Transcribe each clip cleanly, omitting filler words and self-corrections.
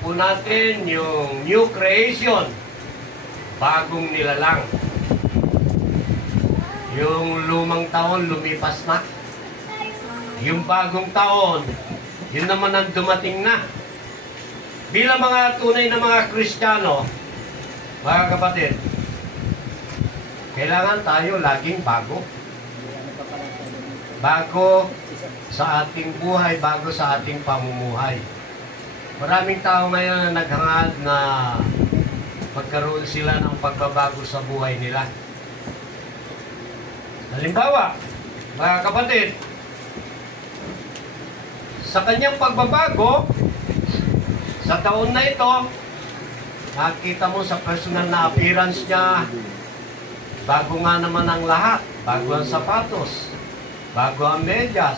po natin yung new creation, bagong nilalang. Yung lumang taon lumipas na. Yung bagong taon, yun naman ang dumating na. Bilang mga tunay na mga Kristiyano, mga kapatid, kailangan tayo laging bago. Bago sa ating buhay, bago sa ating pamumuhay. Maraming tao ngayon na naghangad na magkaroon sila ng pagbabago sa buhay nila. Halimbawa, mga kapatid, sa kanyang pagbabago, sa taon na ito, nakita mo sa personal na appearance niya, bago nga naman ang lahat. Bago ang sapatos, bago ang medyas,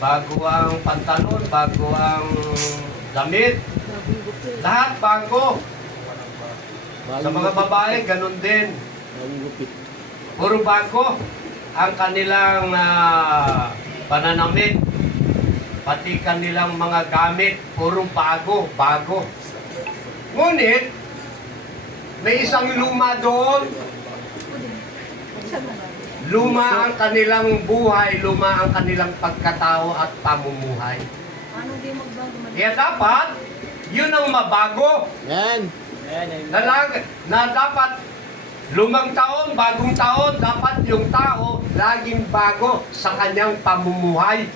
bago ang pantalon, bago ang damit. Lahat bago. Sa mga babae, ganun din. Puro bago ang kanilang pananamit. Pati kanilang mga gamit, puro bago. Ngunit, may isang luma doon. Luma ang kanilang buhay, luma ang kanilang pagkatao at pamumuhay. Kaya dapat, yun ang mabago. Yan. Na dapat, lumang taon, bagong taon, dapat yung tao laging bago sa kanyang pamumuhay.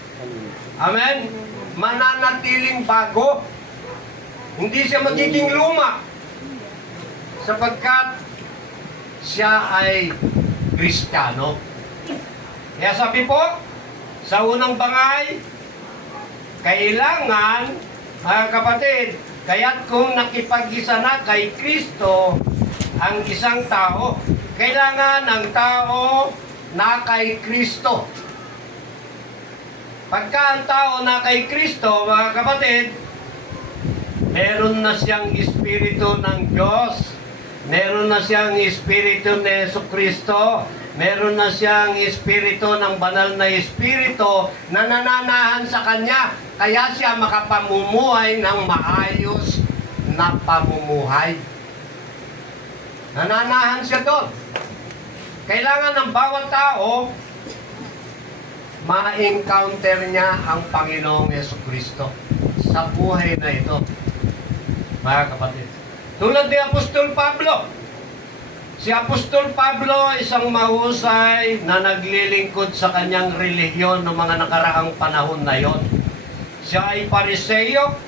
Amen? Mananatiling bago. Hindi siya magiging luma. Sapagkat siya ay Kristiyano. Kaya sabi po, sa unang bangay, kailangan, mga kapatid, kaya't kung nakipag-isa na kay Kristo ang isang tao, kailangan ang tao na kay Kristo. Pagka ang tao na kay Kristo, mga kapatid, meron na siyang Espiritu ng Diyos. Meron na siyang Espiritu ni Jesucristo. Meron na siyang Espiritu ng banal na Espiritu na nananahan sa Kanya. Kaya siya makapamumuhay ng maayos na pamumuhay. Nananahan siya doon. Kailangan ng bawat tao ma-encounter niya ang Panginoong Jesucristo sa buhay na ito. Mga kapatid. Tulad ni Apostol Pablo. Si Apostol Pablo isang mahusay na naglilingkod sa kanyang relihiyon noong mga nakaraang panahon na yon. Siya ay Pariseo,